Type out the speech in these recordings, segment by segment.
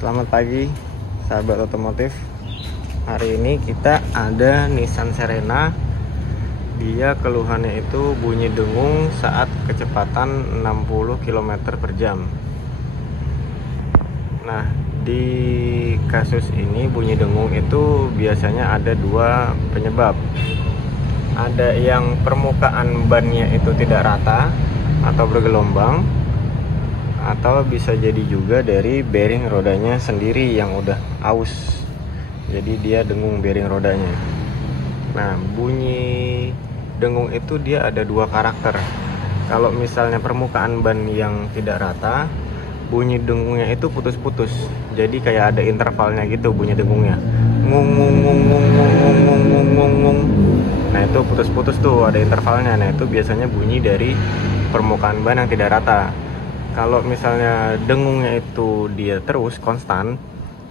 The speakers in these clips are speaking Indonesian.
Selamat pagi sahabat otomotif. Hari ini kita ada Nissan Serena. Dia keluhannya itu bunyi dengung saat kecepatan 60 km per jam. Nah, di kasus ini bunyi dengung itu biasanya ada dua penyebab. Ada yang permukaan bannya itu tidak rata atau bergelombang, atau bisa jadi juga dari bearing rodanya sendiri yang udah aus, jadi dia dengung bearing rodanya. Nah, bunyi dengung itu dia ada dua karakter. Kalau misalnya permukaan ban yang tidak rata, bunyi dengungnya itu putus-putus, jadi kayak ada intervalnya gitu bunyi dengungnya, ngung ngung ngung ngung ngung ngung ngung ngung ngung ngung. Nah, itu putus-putus tuh, ada intervalnya. Nah, itu biasanya bunyi dari permukaan ban yang tidak rata. Kalau misalnya dengungnya itu dia terus konstan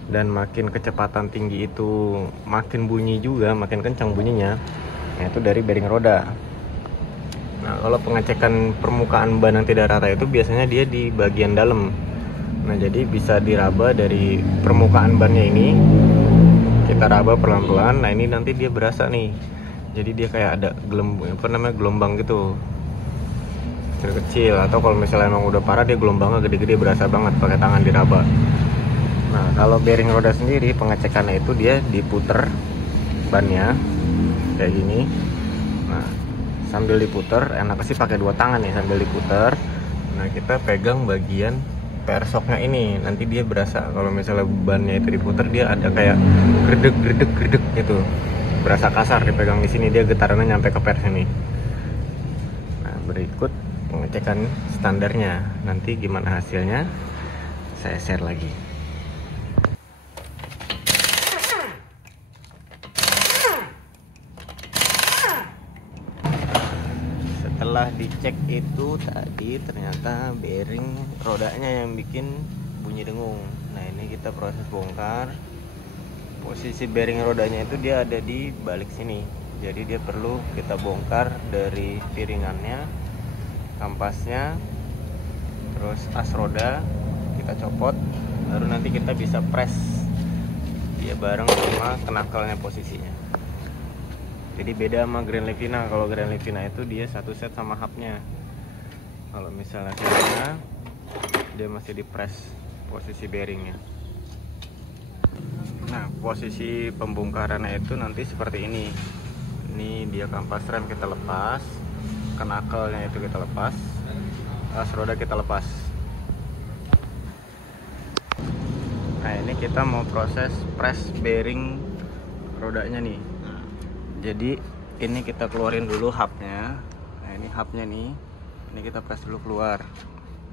dan makin kecepatan tinggi itu makin bunyi juga, makin kencang bunyinya, nah itu dari bearing roda. Nah, kalau pengecekan permukaan ban yang tidak rata itu biasanya dia di bagian dalam. Nah, jadi bisa diraba dari permukaan bannya ini, kita raba pelan-pelan. Nah, ini nanti dia berasa nih, jadi dia kayak ada gelombang gitu, kecil-kecil. Atau kalau misalnya emang udah parah, dia gelombangnya gede-gede, berasa banget pakai tangan diraba. Nah, kalau bearing roda sendiri pengecekannya itu dia diputer bannya kayak gini. Nah, sambil diputer, enaknya sih pakai dua tangan nih sambil diputer. Nah, kita pegang bagian PR shocknya ini, nanti dia berasa kalau misalnya bannya itu diputer, dia ada kayak gredeg gitu, berasa kasar dipegang di sini, dia getarannya nyampe ke per sini. Nah, berikut pengecekan standarnya. Nanti gimana hasilnya saya share lagi. Setelah dicek itu tadi, ternyata bearing rodanya yang bikin bunyi dengung. Nah, ini kita proses bongkar. Posisi bearing rodanya itu dia ada di balik sini, jadi dia perlu kita bongkar dari piringannya, kampasnya, terus as roda kita copot, baru nanti kita bisa press dia bareng sama knuckle-nya posisinya. Jadi beda sama Grand Livina. Kalau Grand Livina itu dia satu set sama hubnya. Kalau misalnya Serena, dia masih di press posisi bearingnya. Nah, posisi pembongkarannya itu nanti seperti ini. Ini dia kampas rem kita lepas, knuckle-nya itu kita lepas, as roda kita lepas. Nah, ini kita mau proses press bearing rodanya nih. Nah, jadi ini kita keluarin dulu hubnya. Nah, ini hubnya nih, ini kita press dulu keluar,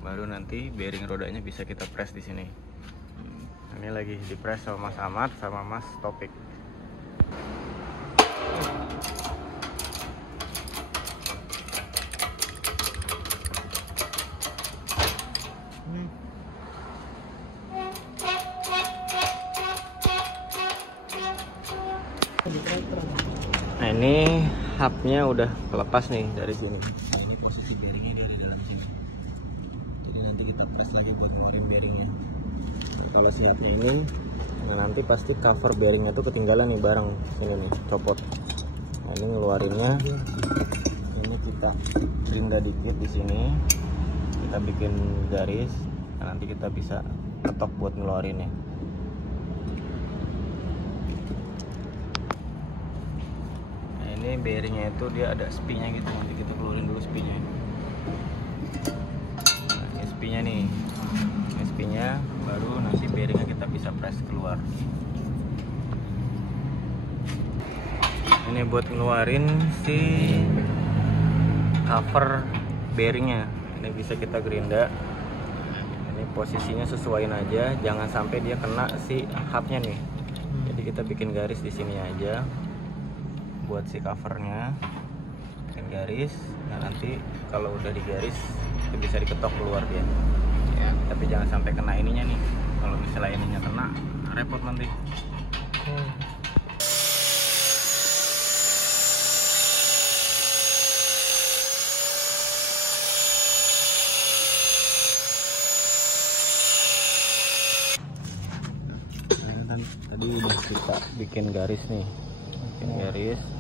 baru nanti bearing rodanya bisa kita press di sini. Ini lagi di press sama Mas Ahmad sama Mas Topik. Nah, ini hubnya udah kelepas nih dari sini. Ini posisi bearingnya dia di dalam sini. Jadi nanti kita press lagi buat ngeluarin bearingnya. Kalau si hubnya ini, nah nanti pasti cover bearingnya tuh ketinggalan nih bareng ini nih, copot. Nah, ini ngeluarinnya, ini kita gerinda dikit di sini, kita bikin garis. Nah, nanti kita bisa ketok buat ngeluarinnya. Nah, ini bearingnya itu dia ada spy-nya gitu, nanti kita keluarin dulu spy-nya. Nah, ini spy-nya nih, ini spy-nya, baru nanti bearingnya kita bisa press keluar. Ini buat ngeluarin si cover bearingnya, ini bisa kita gerinda. Ini posisinya sesuaiin aja, jangan sampai dia kena si hubnya nih. Jadi kita bikin garis di sini aja buat si covernya, bikin garis. Nah, nanti kalau udah digaris itu bisa diketok keluar dia ya, tapi jangan sampai kena ininya nih. Kalau misalnya ininya kena, repot nanti. kan tadi udah kita bikin garis nih,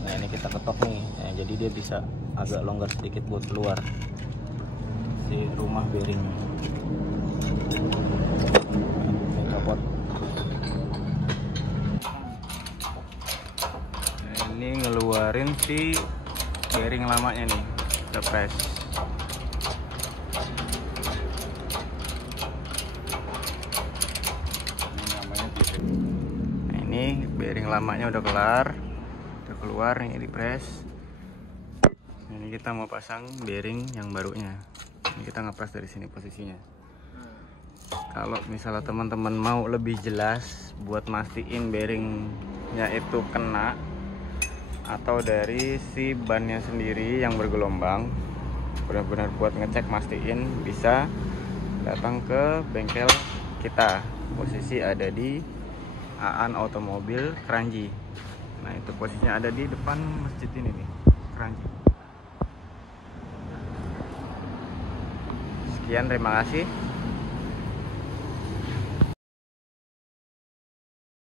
nah ini kita ketok nih, nah, jadi dia bisa agak longgar sedikit buat keluar di rumah bearingnya. Ini copot. Nah, ini ngeluarin si bearing lamanya nih, kita press. Nah, ini bearing lamanya udah kelar, udah keluar nih, di press. Ini kita mau pasang bearing yang barunya. Ini kita ngepres dari sini posisinya. Kalau misalnya teman-teman mau lebih jelas buat mastiin bearingnya itu kena atau dari si bannya sendiri yang bergelombang, benar-benar buat ngecek mastiin, bisa datang ke bengkel kita. Posisi ada di Aan Automobil Kranji. Nah, itu posisinya ada di depan masjid ini nih, Kranji. Sekian, terima kasih.